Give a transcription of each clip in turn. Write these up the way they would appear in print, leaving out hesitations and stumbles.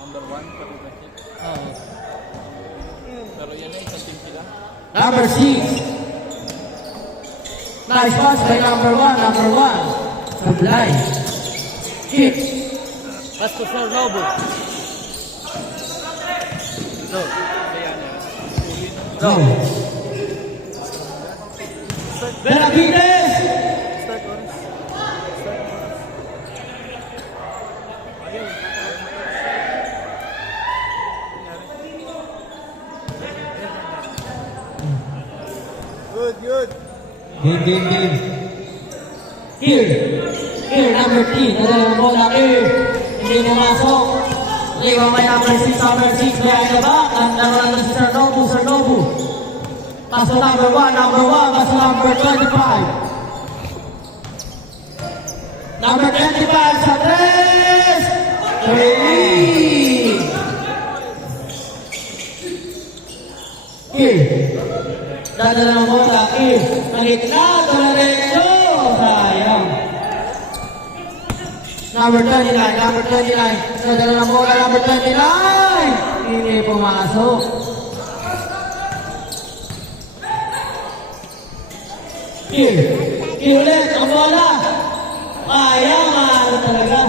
Number 1, pag-ibig. Pero yan ay isang team sila. Number 6. Nice pass by number 1. Number 1. Sablay. Hit. Pass to Sir Nobu. So, kaya niya. Go. Benavides. Start oras. Ayaw. Good, good. Game. Here, number 3. Nadala ng bola. Here. Hindi pumasok. Liwa may number 6. Number 6 behind the back. Ang naroon na si Sir Nobu. Pass to number 1. Pass to number 25. Number 25 sa 3. 3. Here. Dadala ng bola. Here. Nagitna. Diretso. Sayang. Number 29. Dadala ng bola. Number 29. Hindi pumasok. Here ulit. Ang bola. Ano talaga.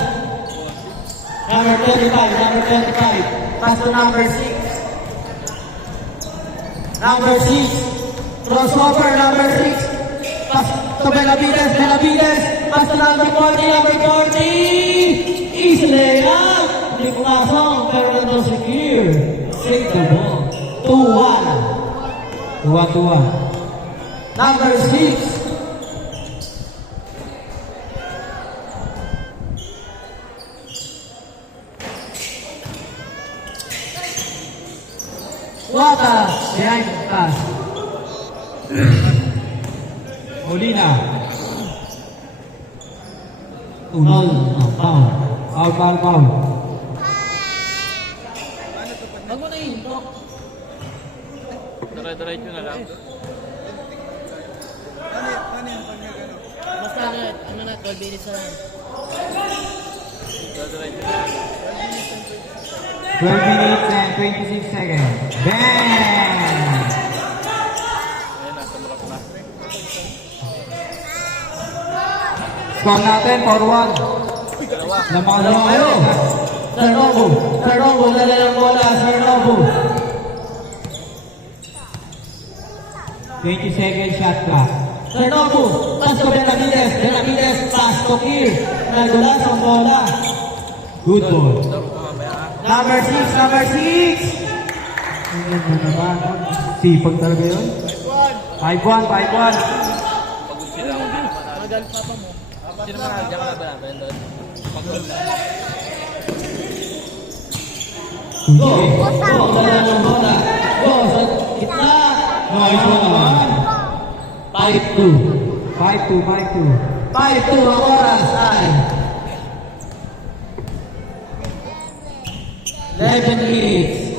Number 25. Pass to number 6. Number 6. Crossover, number 6. Pass to Benavides. Pass to number 40. Easy layup. Hindi pumasok, pero nandun secure. Save the ball. 2-1. Number 6. Wata behind the pass. Molina. Foul. Wag mo na hintok. Diretso na lang. Basta ano na, 12 minutes na lang. Diretso na lang. 12 minutes and 26 seconds. Bang! Ayan, nasa marap na. Score natin, 4-1. Dalawa. Dalawa kayo. Sir Nobu, dala ng bola, Sir Nobu. 20 seconds shot clock. Sir Nobu, pass to Benavides, pass to Kir. Nagulas ang bola. Good ball. Number 6. Ano ba naman? Sipag talaga yun. 5-1. Pagod sila. Magal papa mo. Sino man nandiyan ka na ba namin doon? Pagod. Go, dala ng bola. Go, sa gitna. Nice one naman. 5-2. 5-2 ang oras ay 11 minutes.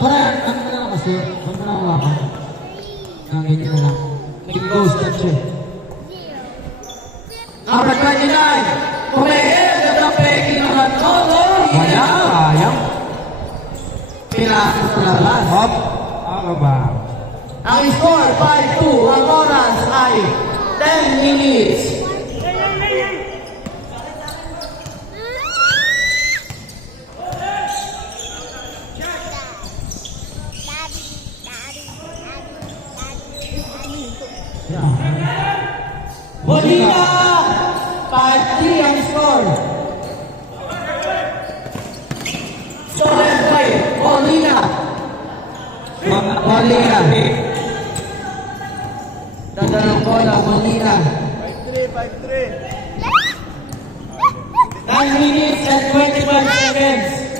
Parang, ano na lang kasi, ano na lang ako. Ganyan na lang. Nag-ghost na siya. Number 29. Kumehel, ganda peking naman. Sayang. Pinakot na lang. Hop. Ano ba? Ang score, 5-2. Ang oras ay 10 minutes. Molina! 5-3 ang score. Stolen by Molina. Dadalong bola, Molina. 5-3. 9 minutes and 25 seconds.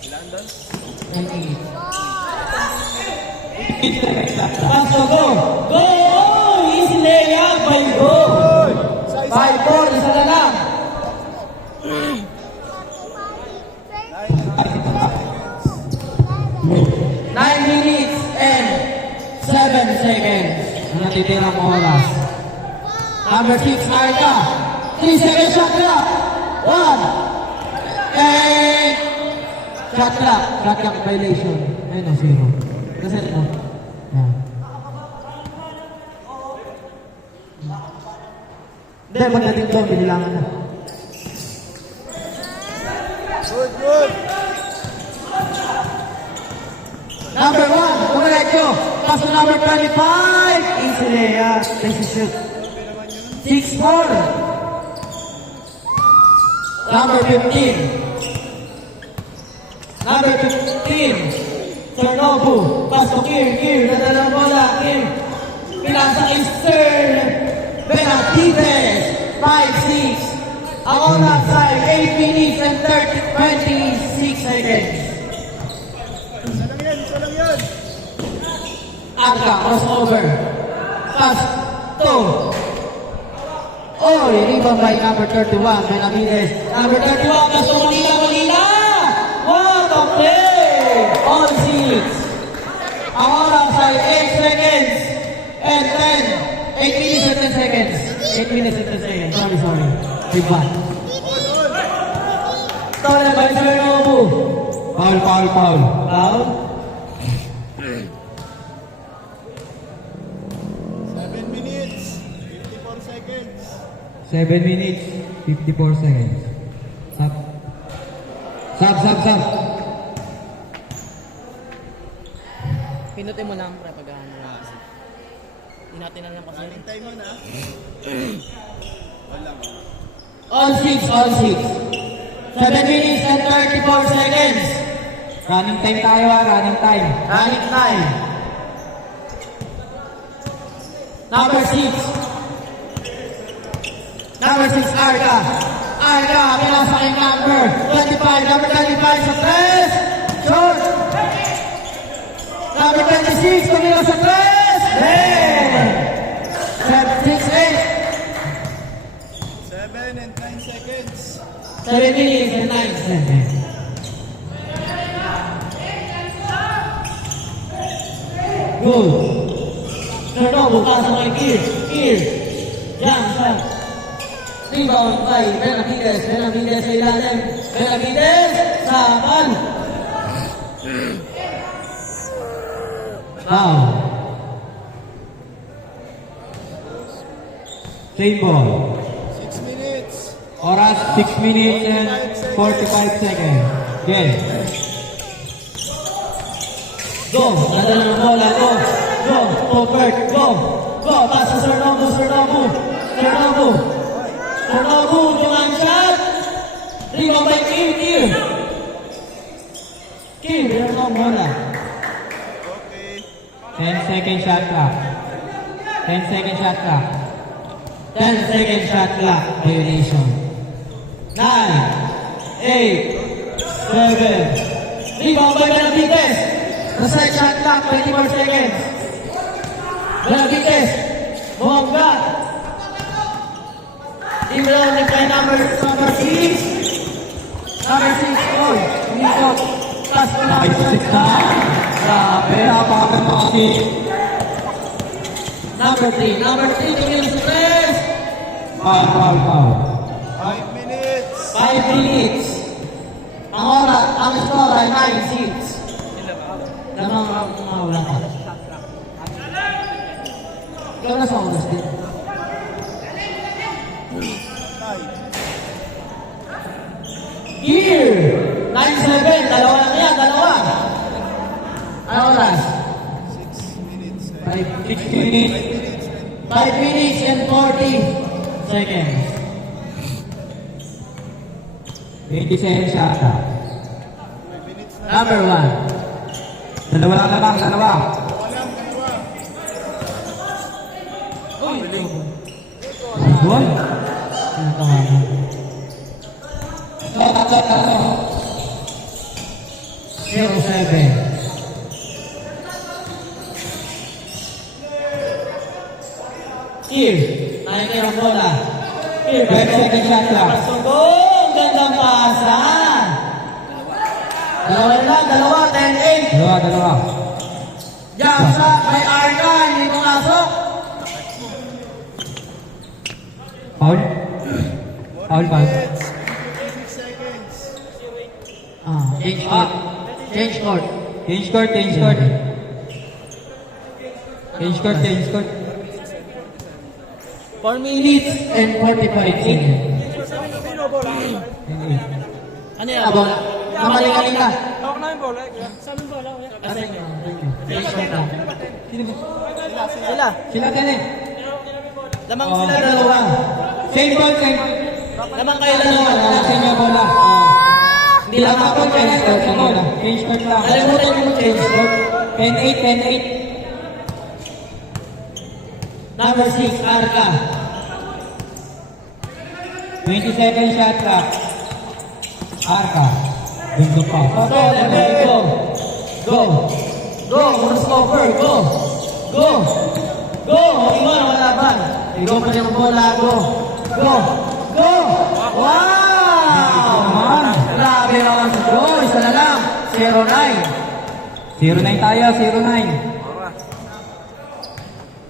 Ilan doon? 9 minutes. Paso, go! Go! Easy layup by Go! 5-4, isa na lang. 9 minutes and 7 seconds. Ang natitirang oras. Number 6, Arca. 3 seconds shot clock. 1. And shot clock violation. Ayun o, 0. Reset mo. Yan. Hindi, pagdating doon, binilangan na. Good, good. Number 1, Correcto. Pass to number 25. Easily, this is shoot. 6-4. Number 15. Number 15. Turnobu. Pass to Kir. Nadalang bola. Kir. Pinasa kay Sir Benavides. 5-6. Ang oras ay 8 minutes and 26 seconds. Isa lang yan. Arca, crossover. Pass to. Oh, rebound by number 31, Benavides. Number 31, pass to Molina. What a play! All six. Ang oras ay 8 seconds and 10. 8 minutes and 10 seconds. 8 minutes and 10 seconds. Sorry. Big one. Tole by Turnobu. Foul. Foul. 7 minutes, 54 seconds. 7 minutes, 54 seconds. Sub. Pinutin mo lang para pag-ano lang kasi. Hindi natin alam kasi. Time mo na. All six. 7 minutes and 34 seconds. Running time tayo running time. Number 6, Arca. Pinasa kay number 25. Number 25 sa 3. Short. Number 26, kumila sa 3. Then, 6-8. 7 and 9 seconds. 7 minutes and 9 seconds. Good. Turnover, pasa kay Kir. Jump shot. Rebound by Benavides sa ilalim. Benavides sa pan. Foul. Same ball. 6 minutes. Oras 6 minutes and 45 seconds. Game. Go. Nadala ng bola. Go. Forward. Go. Pass sa Turnobu. Yung shot. Rebound by Kir. Meron ang bola. Okay. 10 second shot clock. 10 second shot clock. Violation. 9, 8, 7. Rebound by Benavides. Reset shot clock. 24 seconds. Benavides. Bongga. Rebound by number 6. Oh, umikot. Pass to number 6. Grabe, napakaganda kasi. Number 3, tumingin sa 3. Foul. 5 minutes. 5 minutes. Ang score ay 9-6. Lamang wala ka. Ikaw na sa oras din. Here! 9-7. Dalawa lang yan. Ano oras? 6 minutes. 6 minutes. 5 minutes and 40 seconds. 20 seconds shot. 5 minutes na. Number 1. Dalawa. Uy! Boy? Tinatawanan. Tatlo. 07. Kir. Naik ang bola. Kir. 5 seconds shot clock. Pasugong! Gandang pasan. Dalawa. 10-8. Dalawa. Jump shot by Arca. Hindi pumasok. Foul? Foul, foul. minutes and 56 seconds. Change court. Change court. Change court, change court. Change court, change court. 4 minutes. And 45 seconds. Ano yan? Bola. Kamaling-aling ka. Kasi, Change court na. sila. Sila din eh. Lamang Oh, sila dalawa. Same ball, same. Lamang kayo dalawa. Wala sa inyo bola. Hindi lang ako. Change court sa bola. Change court lang. Kalimutan niyo mag-change court. 10-8, 10-8. Number 6, Arca. 27 shot clock. Arca. Gusto pa. Go, go. Go. Go. First over. Go. Go. Go. Iwan, wala ba? Go pa yung bola. Go. Go. Go. Wow! Grabe naman. Go. Isa na lang. 0-9. 0-9 tayo. 0-9.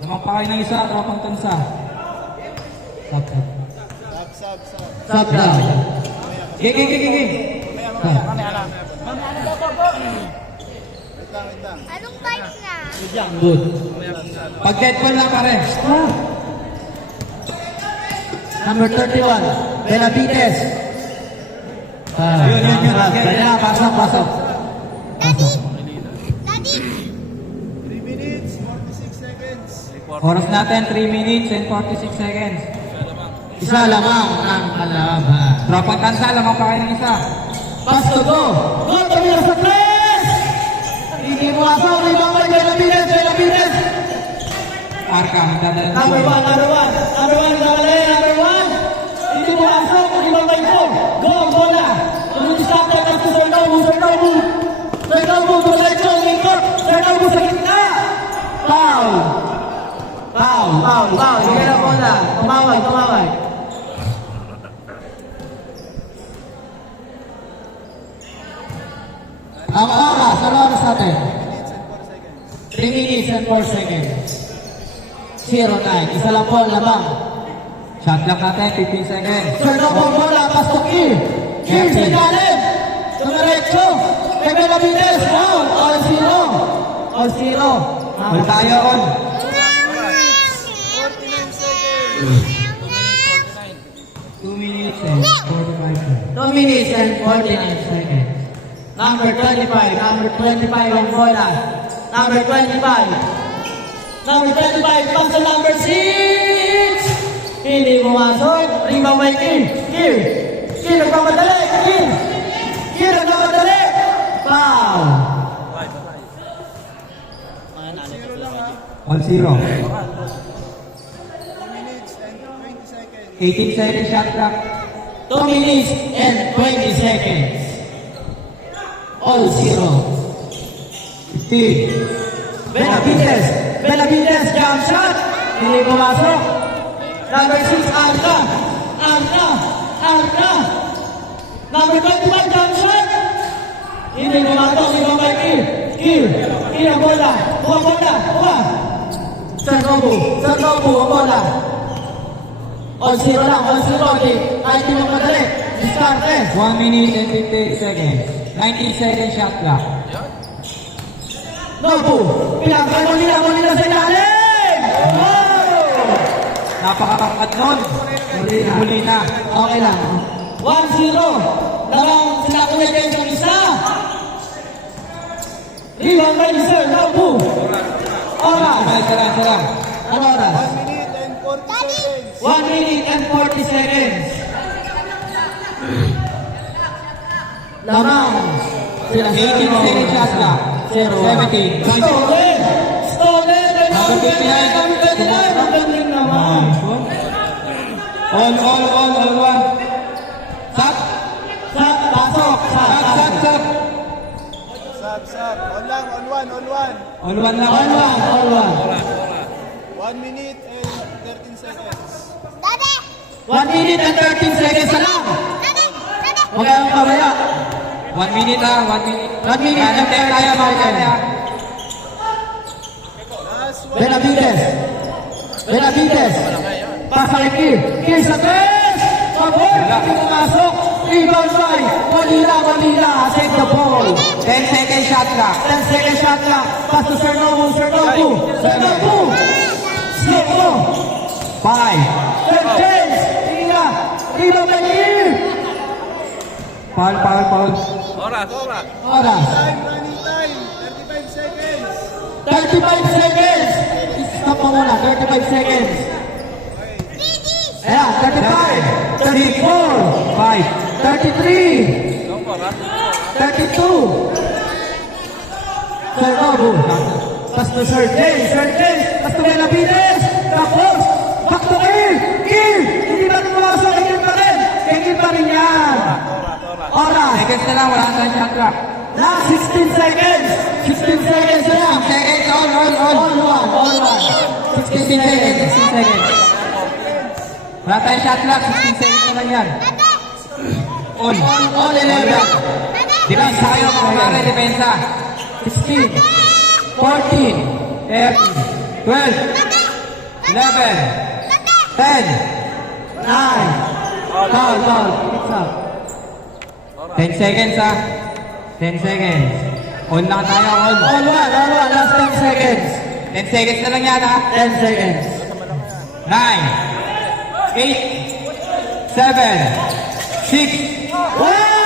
Lamang pa kayo ng isa. Tropang tansa. Sub. Sub down. Gigi. Wait lang. Anong time na? Good. Pag dead ball lang pare. Number 31, Benavides. Yun. Kaya, pasok. Daddy! 3 minutes, 46 seconds. Oras natin, 3 minutes and 46 seconds. Isa lamang ang kalaban. Tropang tansa, lamang pa kayo ng isa. Pass to go. Go, tumira sa tres! Hindi mo asaw, rebound kay Benavides. Arca, magdadala. Number 1. Number 1. Hindi mo asaw, rebound kay Go. Go, bola. Tumunti sa atin, tapos Serdomo, diretso, lingkot. Serdomo sa gitna. Foul. Sige na bola. Tumawag. Ang oras, ano oras natin? 3 minutes and 4 seconds. 0-9. Isa lang po, labang. Shot clock natin, 15 seconds. Serdomo, bola, pass to Kier. Kier sa ilalim. Dumiretso. Kay Benavides. Foul. All zero. All tayo on. 2 minutes and 45 seconds. 2 minutes and 49 seconds. Number 25 ang bola. Number 25, pass to number 6. Hindi pumasok. Rebound by Kier. Kier nagmamadali. Foul. All zero. 2 minutes and 20 seconds. 18 seconds shot clock. 2 minutes and 20 seconds. All zero. 15. Benavides, jump shot. Hindi pumasok. Number 6, Arca. Number 25, jump shot. Hindi pumasok. Ibang by Kier ang bola. Kuha. Serdomo ang bola. All zero lang. Kahit di magmadali. Diskarte. 1 minute and 50 seconds. 19 seconds shot clock. Nobu, pinagkano nila sa ilalim! Wow! Napakapangkat nun. Huli na. Okay lang. 1-0. Lamang sila ko na dyan sa isa. Rebound by Sir Nobu. Oras. Sala. Ano oras? 1 minute and 40 seconds. 1 minute and 40 seconds. Lamang. Sila 18 seconds shot clock. 17. Stolen. Number 59. Ang galing naman. All one. Sat. Pasok. Sat. Sub. On one. All one lang. 1 minute and 13 seconds. Daddy! 1 minute and 13 seconds na lang. Daddy! Huwag kayong kabaya. 1 minute lang. 1 minute. 1 minute and 13 tayo mga kaya. Last one. Benavides. Pasa kay Kier sa tres. Pabor. shot clock. 10 seconds shot clock. Pass to Sir Nobu. Sir Nobu. Sir Nobu. Slow. 5. Third chance. Tira. Tira by here. Foul. Oras. Oras. Time, running time. 35 seconds. 35 seconds. Stop mo muna. 35 seconds. Ayan, 35. 34. 5. 33. 32. Sir Nobu. Pass to Sir James. Sir James. Pass to Benavides. Tapos. Back to Kill. Kill. Hindi ba tumasok? Kill pa rin. Kill pa rin yan. Oras. Seconds na lang, wala na tayong shot clock. Last 16 seconds. 16 seconds na lang. Seconds, all. All one. 16 seconds. 16 seconds. Wala tayong shot clock, 16 seconds na lang yan. All 11. Depensa kayo, mga pare, depensa. 16. 14. 13, 12, 11, 10. 9. Foul. It's up. 10 seconds ha. 10 seconds. On lang tayo, on. All one. Last 10 seconds. 10 seconds na lang yan ha. 10 seconds. 9, 8, 7, 6, Wow!